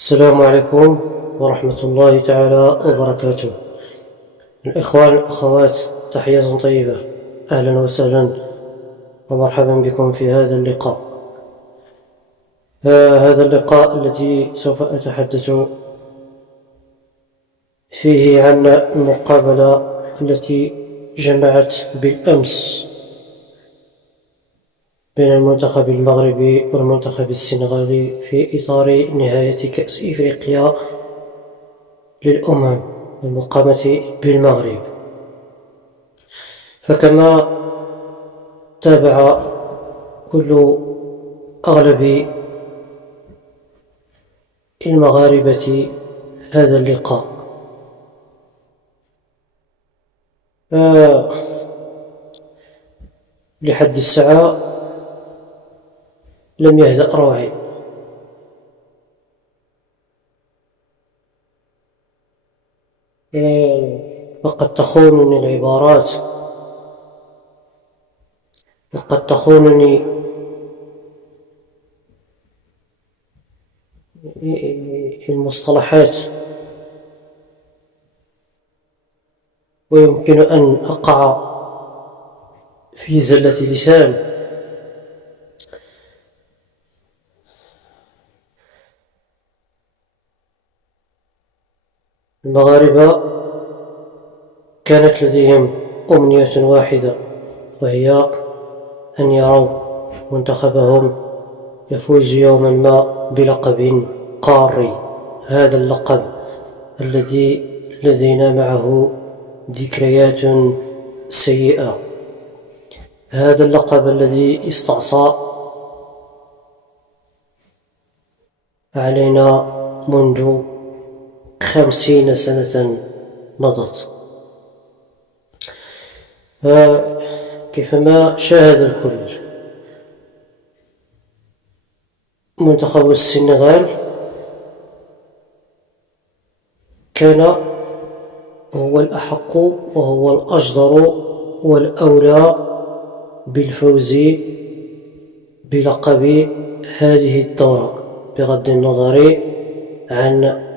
السلام عليكم ورحمة الله تعالى وبركاته. الإخوان والأخوات، تحية طيبة، أهلا وسهلا ومرحبا بكم في هذا اللقاء. هذا اللقاء الذي سوف أتحدث فيه عن المقابلة التي جمعت بالأمس بين المنتخب المغربي والمنتخب السنغالي في إطار نهاية كأس إفريقيا للأمم المقامة بالمغرب. فكما تابع أغلب المغاربة هذا اللقاء، لحد الساعة لم يهدأ روعي. وقد تخونني العبارات، وقد تخونني المصطلحات، ويمكن أن أقع في زلة لسان. المغاربة كانت لديهم أمنية واحدة، وهي أن يروا منتخبهم يفوز يوما ما بلقب قاري، هذا اللقب الذي لدينا معه ذكريات سيئة، هذا اللقب الذي استعصى علينا منذ 50 سنة مضت. كيفما شاهد الكل، منتخب السنغال كان هو الأحق وهو الأجدر والأولى بالفوز بلقب هذه الدورة، بغض النظر عن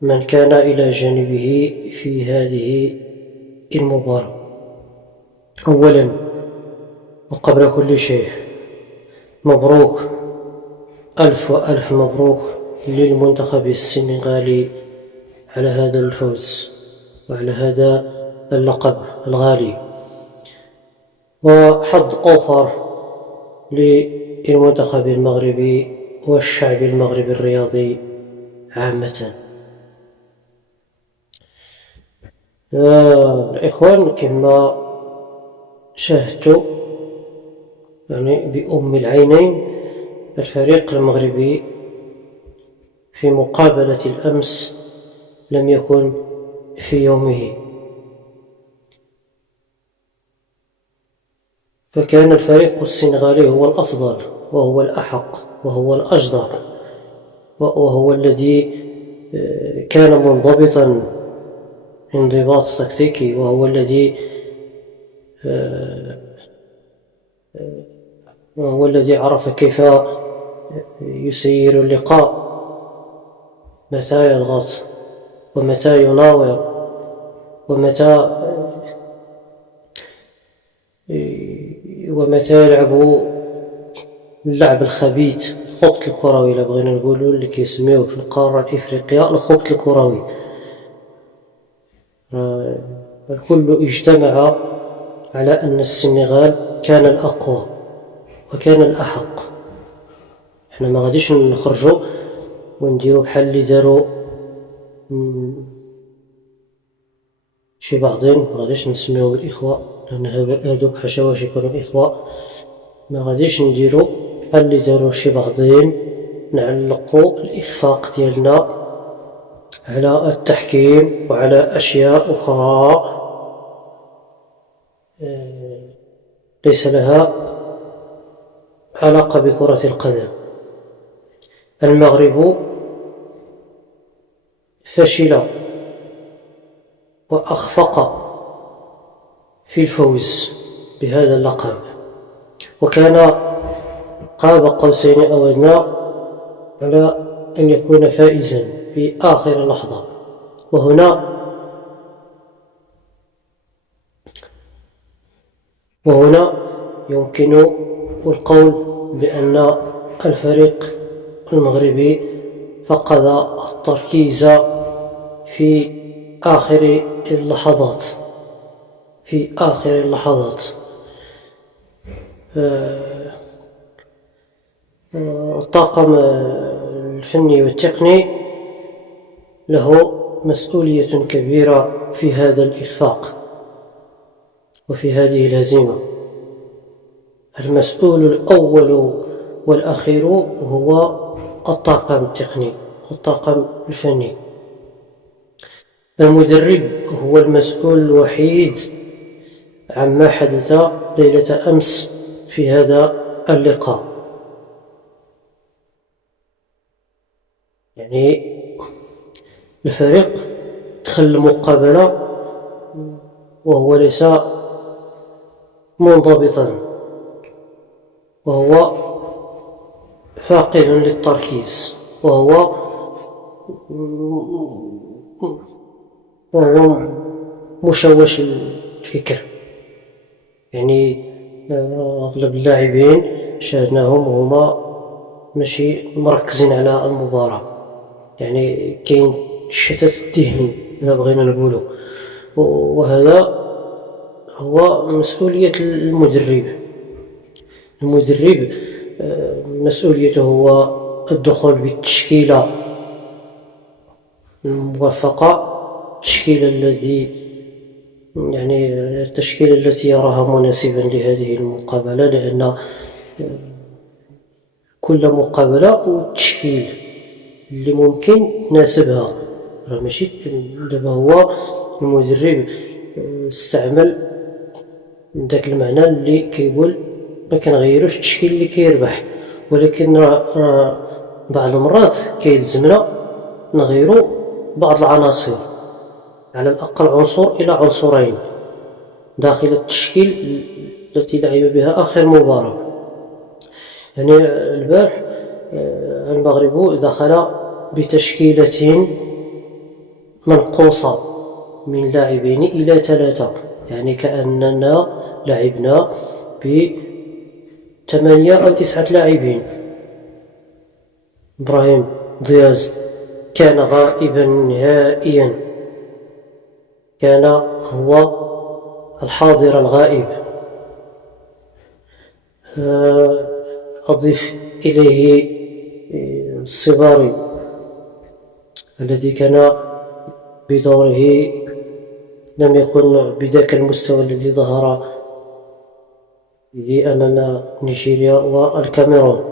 من كان إلى جانبه في هذه المباراة. أولا وقبل كل شيء، مبروك، ألف وألف مبروك للمنتخب السنغالي على هذا الفوز وعلى هذا اللقب الغالي، وحظ أوفر للمنتخب المغربي والشعب المغربي الرياضي عامة. الإخوان، كما شاهدت بأم العينين، الفريق المغربي في مقابلة الأمس لم يكن في يومه، فكان الفريق السنغالي هو الأفضل وهو الأحق وهو الأجدر وهو الذي كان منضبطا انضباط تكتيكي، وهو الذي عرف كيف يسير اللقاء، متى يضغط ومتى يناور ومتى يلعب اللعب الخبيث، الخبط الكروي إلا بغينا نقولوا، اللي كيسميوه في القارة الإفريقية الخبط الكروي. الكل اجتمع على أن السنغال كان الأقوى وكان الأحق. احنا ما غاديش نخرجوا ونديروا بحال اللي داروا شي بعضين، ما غاديش نسميهم الإخوة لأن هادوك حشواش يكونوا إخوة، ما غاديش نديروا بحال اللي داروا شي بعضين نعلقوا الإخفاق ديالنا على التحكيم وعلى أشياء أخرى ليس لها علاقة بكرة القدم. المغرب فشل وأخفق في الفوز بهذا اللقب، وكان قاب قوسين أو أدنى على أن يكون فائزا في آخر لحظة. وهنا يمكن القول بأن الفريق المغربي فقد التركيز في آخر اللحظات. الطاقم الفني والتقني له مسؤولية كبيرة في هذا الإخفاق وفي هذه الهزيمة. المسؤول الأول والأخير هو الطاقم التقني والطاقم الفني. المدرب هو المسؤول الوحيد عما حدث ليلة أمس في هذا اللقاء. يعني الفريق دخل المقابلة وهو ليس منضبطا، وهو فاقد للتركيز، وهو مشوش الفكر. يعني أغلب اللاعبين شاهدناهم هما ماشي مركزين على المباراة، يعني كاين الشتات الذهني إذا بغينا نقوله، وهذا هو مسؤولية المدرب. مسؤوليته هو الدخول بالتشكيلة الموفقة، التشكيلة التي يراها مناسبا لهذه المقابلة، لأن كل مقابلة والتشكيل اللي ممكن تناسبها. ماشي دابا هو المدرب استعمل ذاك المعنى اللي كيقول ما كنغيروش التشكيل اللي كيربح، ولكن بعض المرات كيلزمنا نغيروا بعض العناصر، على الأقل عنصر إلى عنصرين داخل التشكيل التي لعب بها آخر مباراة. يعني البارح المغرب دخل بتشكيلة منقوصة من لاعبين إلى 3، يعني كأننا لعبنا ب8 أو 9 لاعبين. إبراهيم دياز كان غائبا نهائيا، كان هو الحاضر الغائب. أضيف إليه الصباري الذي كان بدوره لم يكن بذاك المستوى الذي ظهر به أمام نيجيريا والكاميرون.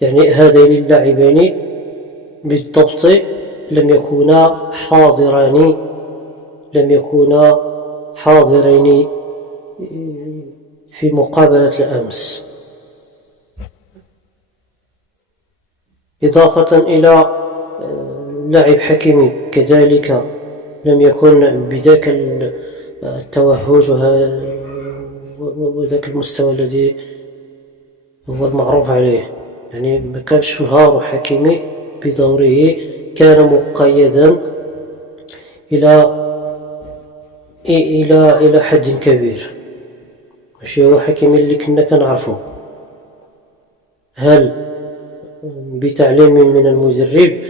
يعني هذين اللاعبين بالضبط لم يكونا حاضرين في مقابلة الأمس. إضافة إلى اللاعب حكيمي كذلك لم يكن بذاك التوهج وذاك المستوى الذي هو المعروف عليه. يعني ما كانش مهار حكيمي بدوره، كان مقيدا إلى حد كبير، ماشي هو حكيمي اللي كنا كنعرفه. هل بتعليم من المدرب،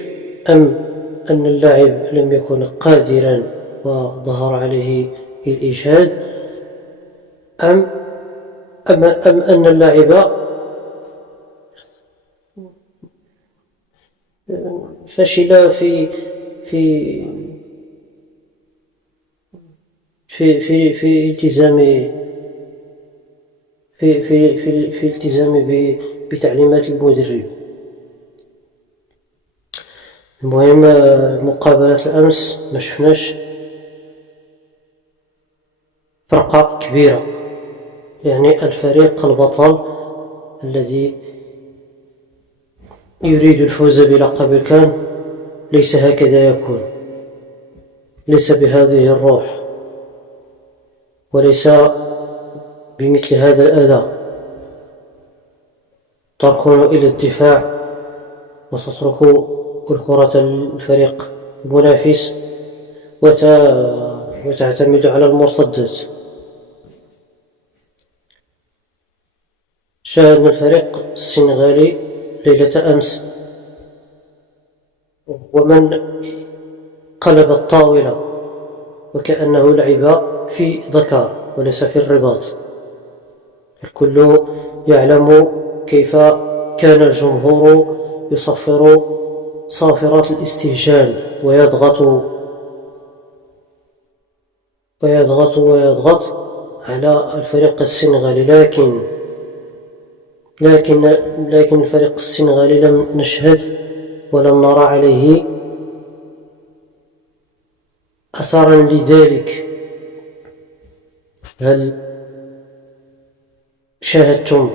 أم أن اللاعب لم يكن قادرا وظهر عليه الإجهاد، أم أن اللاعب فشل في في في في في التزام في التزام بتعليمات المدرب. المهم مقابلة الأمس ما شفناش فرقة كبيرة، يعني الفريق البطل الذي يريد الفوز بلقب الكان ليس هكذا يكون، ليس بهذه الروح، وليس بمثل هذا الأداء. تركن إلى الدفاع وتترك الكرة للفريق المنافس وتعتمد على المرتدات. شاهدنا الفريق السنغالي ليلة أمس ومن قلب الطاولة وكأنه لعب في دكار وليس في الرباط. الكل يعلم كيف كان الجمهور يصفر صافرات الاستهجان ويضغط على الفريق السنغالي، لكن الفريق السنغالي لم نشهد ولم نرى عليه أثرا لذلك. هل شاهدتم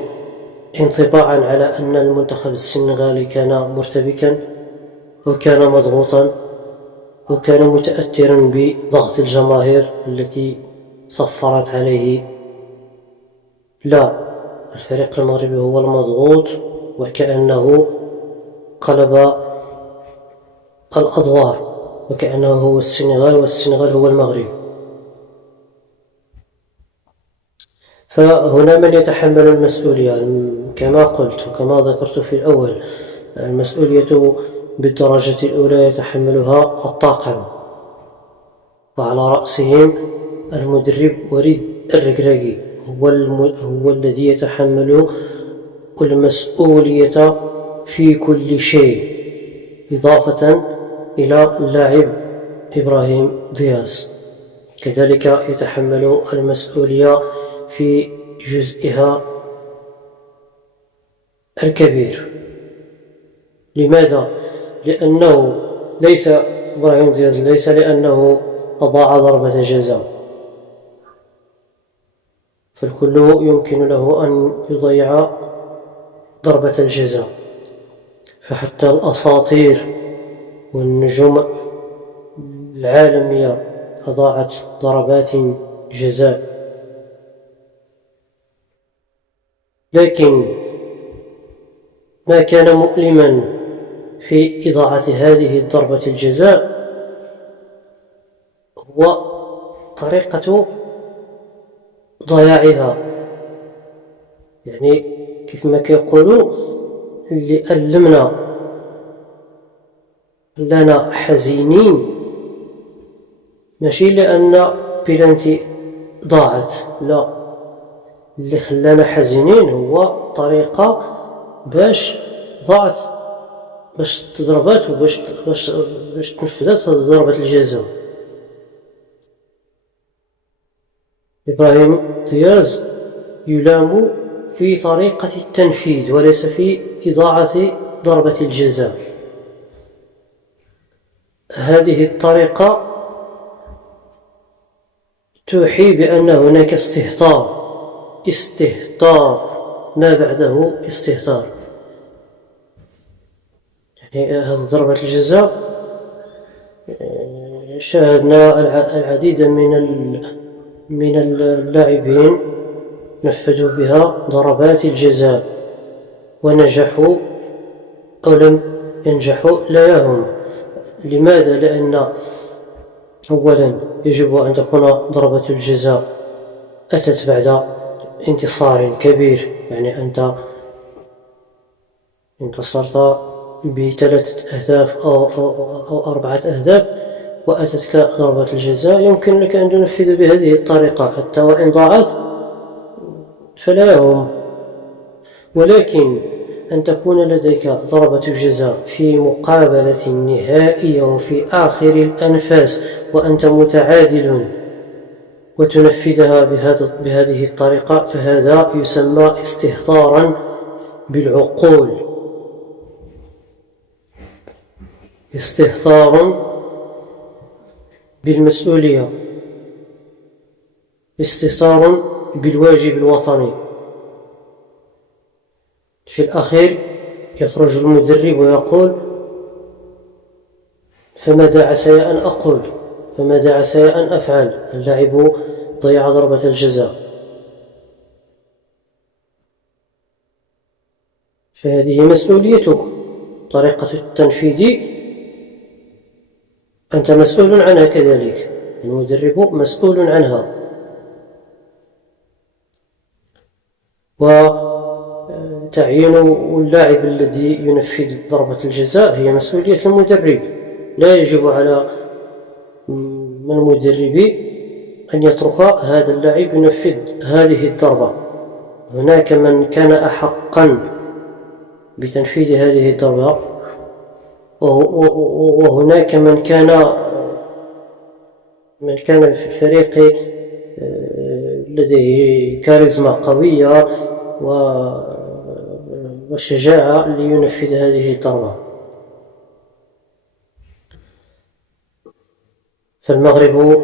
انطباعا على أن المنتخب السنغالي كان مرتبكا وكان مضغوطا وكان متأثرا بضغط الجماهير التي صفرت عليه؟ لا، الفريق المغربي هو المضغوط وكأنه قلب الأدوار، وكأنه هو السنغال والسنغال هو المغرب. فهنا من يتحمل المسؤولية؟ كما قلت وكما ذكرت في الأول، المسؤولية بالدرجة الأولى يتحملها الطاقم، وعلى رأسهم المدرب وليد الركراكي، هو الذي يتحمل المسؤولية في كل شيء، إضافة إلى اللاعب إبراهيم دياز، كذلك يتحمل المسؤولية في جزئها الكبير. لماذا؟ لأنه ليس إبراهيم دياز ليس لأنه أضاع ضربة جزاء، فالكل يمكن له أن يضيع ضربة الجزاء، فحتى الأساطير والنجوم العالمية أضاعت ضربات جزاء. لكن ما كان مؤلما في إضاعة هذه الضربة الجزاء هو طريقة ضياعها. يعني كيف ما كيقولوا اللي ألمنا لنا حزينين، ماشي لأن بلانتي ضاعت، لا، اللي خلانا حزينين هو طريقة باش ضاعت، باش تضربات وباش تنفذت ضربة الجزاء. إبراهيم دياز يلام في طريقة التنفيذ وليس في إضاعة ضربة الجزاء. هذه الطريقة توحي بأن هناك استهتار ما بعده استهتار. يعني هذه ضربة الجزاء شاهدنا العديد من اللاعبين نفذوا بها ضربات الجزاء ونجحوا أو لم ينجحوا لا يهم. لماذا؟ لأن أولا يجب أن تكون ضربة الجزاء أتت بعد انتصار كبير، يعني أنت انتصرت ب3 أهداف أو 4 أهداف وأتتك ضربة الجزاء، يمكن لك أن تنفذ بهذه الطريقة حتى وإن ضاعت فلا يهم. ولكن أن تكون لديك ضربة جزاء في مقابلة نهائية وفي آخر الأنفاس وأنت متعادل وتنفذها بهذه الطريقة، فهذا يسمى استهتارا بالعقول، استهتار بالمسؤولية، استهتار بالواجب الوطني. في الأخير يخرج المدرب ويقول: فماذا عسى أن أقول، فماذا عسى أن أفعل؟ اللاعب ضيع ضربة الجزاء. فهذه مسؤوليتك. طريقة التنفيذ أنت مسؤول عنها كذلك، المدرب مسؤول عنها. وتعيين اللاعب الذي ينفذ ضربة الجزاء هي مسؤولية المدرب، لا يجب على المدرب أن يترك هذا اللاعب ينفذ هذه الضربة. هناك من كان أحقا بتنفيذ هذه الضربة، وهناك من كان في الفريق لديه كاريزما قوية وشجاعة لينفذ هذه الضربة. فالمغرب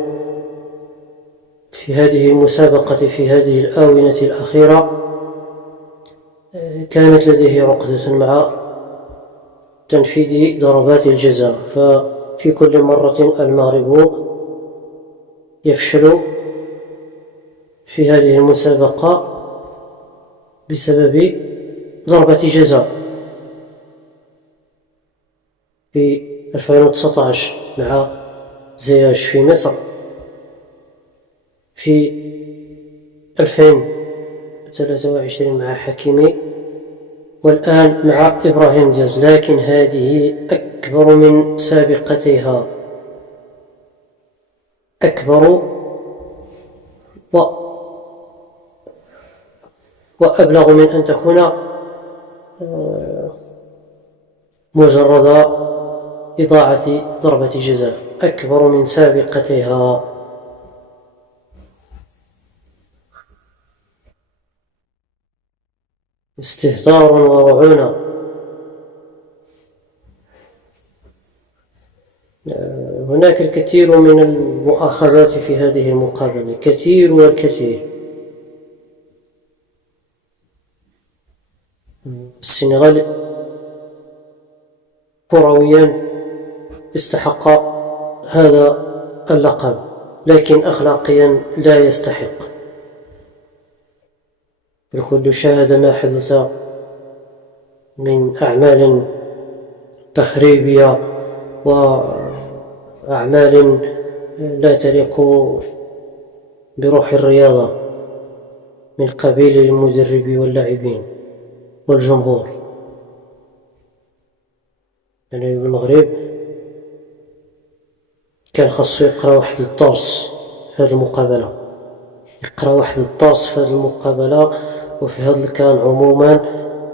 في هذه المسابقة في هذه الآونة الأخيرة كانت لديه عقدة مع تنفيذ ضربات الجزاء، ففي كل مرة المغرب يفشل في هذه المسابقة بسبب ضربة جزاء. في 2019 مع زياج في مصر، في 2023 مع حكيمي، والآن مع إبراهيم دياز، لكن هذه أكبر من سابقتها، أكبر وأبلغ من أن تكون مجرد إضاعة ضربة جزاء، أكبر من سابقتها. استهتار ورعونة. هناك الكثير من المؤاخذات في هذه المقابلة، كثير والكثير. السنغال كرويا استحق هذا اللقب، لكن أخلاقيا لا يستحق. الكل شاهد ما حدث من أعمال تخريبية وأعمال لا تليق بروح الرياضة من قبيل المدرب واللاعبين والجمهور. يعني المغرب كان خاصو يقرأ واحد الدرس في هذه المقابلة، يقرأ واحد الدرس في هذه المقابلة وفي هذا الكان عموما،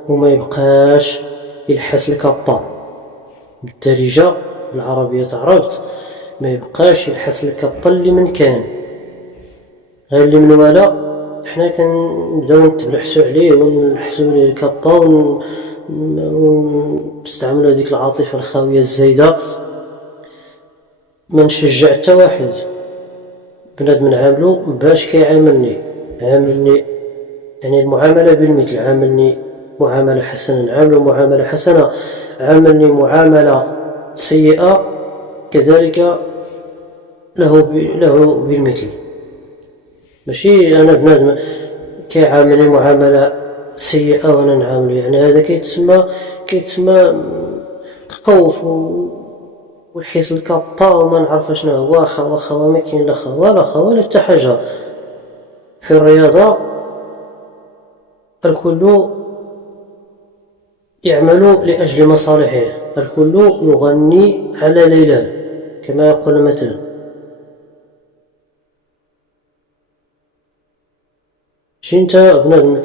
وما يبقاش يلحس الكابا بالدارجة العربية تعرفت، ما يبقاش يلحس الكابا اللي من كان غير اللي من ولا. احنا كنبداو نتبحثوا عليه ونحسوا ليه الكابا ونستعملوا هذيك العاطفة الخاوية الزايدة. ما نشجع حتى واحد بنادم نعاملو باش كيعاملني، عاملني يعني المعاملة بالمثل، عاملني معاملة حسنة نعاملو معاملة حسنة، عاملني معاملة سيئة كذلك له بالمثل. ماشي أنا بنادم كيعاملني معاملة سيئة وأنا نعاملو، يعني هذا كيتسمى خوف والحيس الكابا وما نعرف شنو هو. خوا ما كاين لا خوا لا حتى حاجة في الرياضة. الكل يعمل لأجل مصالحه، الكل يغني على ليلاه كما يقول المثل. شي نتا بنادم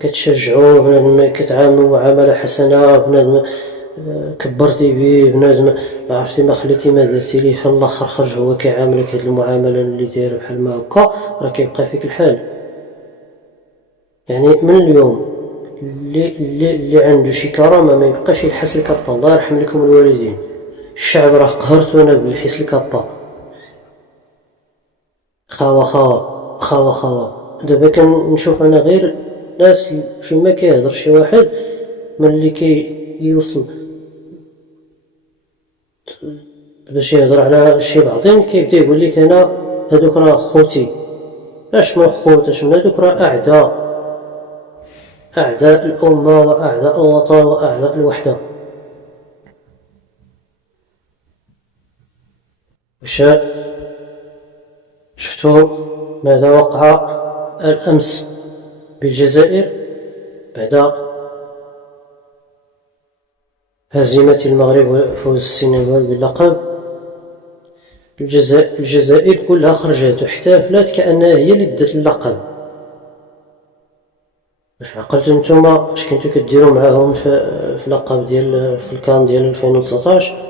كتشجعو، بنادم كتعاملو معاملة حسنة، بنادم كبرتي بيه، بنادم عرفتي ما خليتي ما درتي ليه، في الاخر خرج هو كيعاملك هاد المعاملة اللي دايره بحال ما هكا، راه كيبقى فيك الحال. يعني من اليوم اللي عنده شي كرامة ما يبقاش يلحس الكابا. الله يرحم لكم الوالدين، الشعب راه قهرتونا بالحس الكابا. خاوة دابا كنشوف انا غير ناس فيما كيهضر شي واحد من اللي كيوصل باش يهضر على شي بعضين كيبدا يقول لك انا هذوك راه خوتي. اش من خوت، اش من هذوك راه اعداء. أعداء الأمة وأعداء الوطن وأعداء الوحدة. شفتوا ماذا وقع الأمس بالجزائر بعد هزيمة المغرب وفوز السنغال باللقب. الجزائر كلها خرجت واحتفلت كأنها هي اللي دات اللقب. واش عقلتوا نتوما اش كنتو كديروا معاهم في اللقب في الكان ديال 2019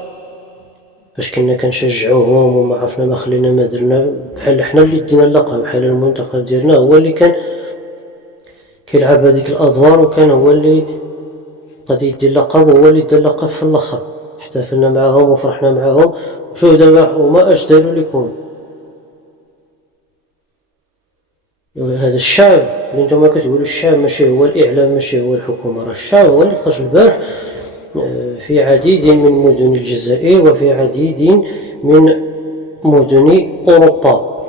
فاش كنا كنشجعوهم وما عرفنا ما خلينا ما درنا، بحال حنا اللي دينا اللقب، بحال المنتخب ديالنا هو اللي كان كيلعب هذيك الادوار وكان هو اللي غادي يدي اللقب وهو اللي دا اللقب في الاخر. احتفلنا معاهم وفرحنا معاهم. وشوف دابا هما اش داروا لكم. هذا الشعب اللي نتوما كتقولوا الشعب ماشي هو الاعلام ماشي هو الحكومه، راه الشعب هو اللي خرج البارح في عديد من مدن الجزائر وفي عديد من مدن اوروبا،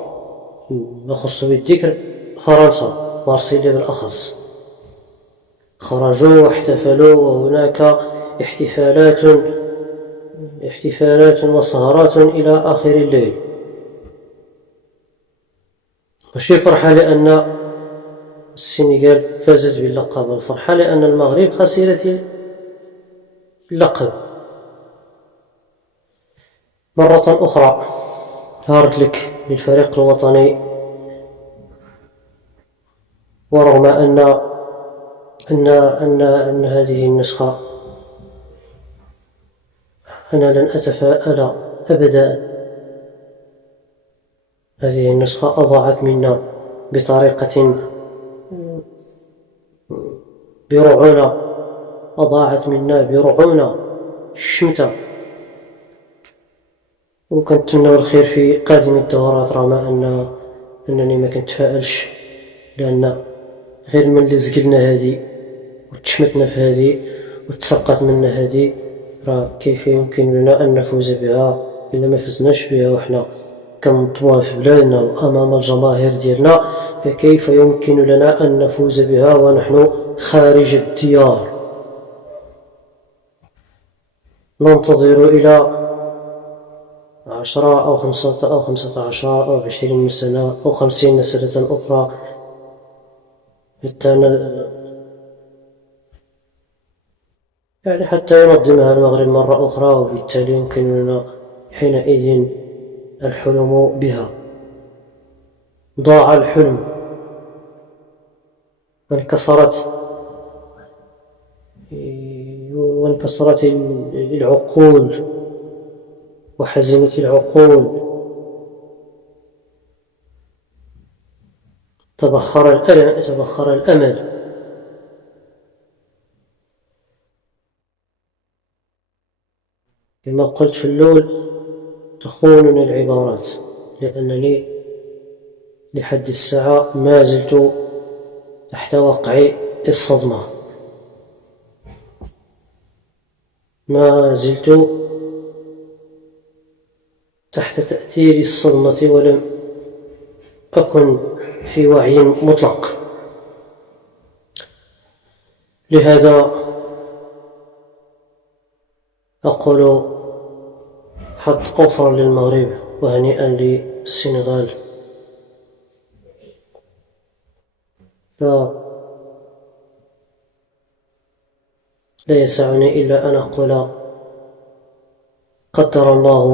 يخص بالذكر فرنسا، مارسيليا بالاخص، خرجوا واحتفلوا وهناك احتفالات وسهرات الى اخر الليل. ماشي فرحة لأن السنغال فازت باللقب، الفرحة لأن المغرب خسرت اللقب. مرة أخرى هارد لك للفريق الوطني، ورغم أن هذه النسخة أنا لن أتفائل أبدا. هذه النسخة أضاعت منا بطريقة برعونة، أضاعت منا برعونة الشمتة، وكنتمنى الخير في قادم الدورات، رغم أنني ما كنتفائلش، لأن غير من اللي زقلنا هذه وتشمتنا في هذه وتسرقت منا هذه، راه كيف يمكن لنا أن نفوز بها إلا ما فزناش بها وحنا كنطبوها في بلادنا وأمام الجماهير ديالنا؟ فكيف يمكن لنا أن نفوز بها ونحن خارج الديار؟ ننتظر إلى 10 أو 15 أو 20 سنة أو 50 سنة أخرى حتى ينظمها المغرب مرة أخرى، وبالتالي يمكن لنا حينئذ الحلم بها. ضاع الحلم وانكسرت العقول وحزمت العقول، تبخر الأمل. كما قلت في الأول، تخونني العبارات، لأنني لحد الساعة ما زلت تحت وقع الصدمة، ما زلت تحت تأثير الصدمة ولم أكن في وعي مطلق. لهذا أقول حظ أوفر للمغرب وهنيئا للسنغال. لا يسعني إلا أن أقول قدر الله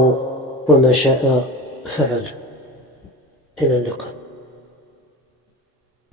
وما شاء فعل. إلى اللقاء.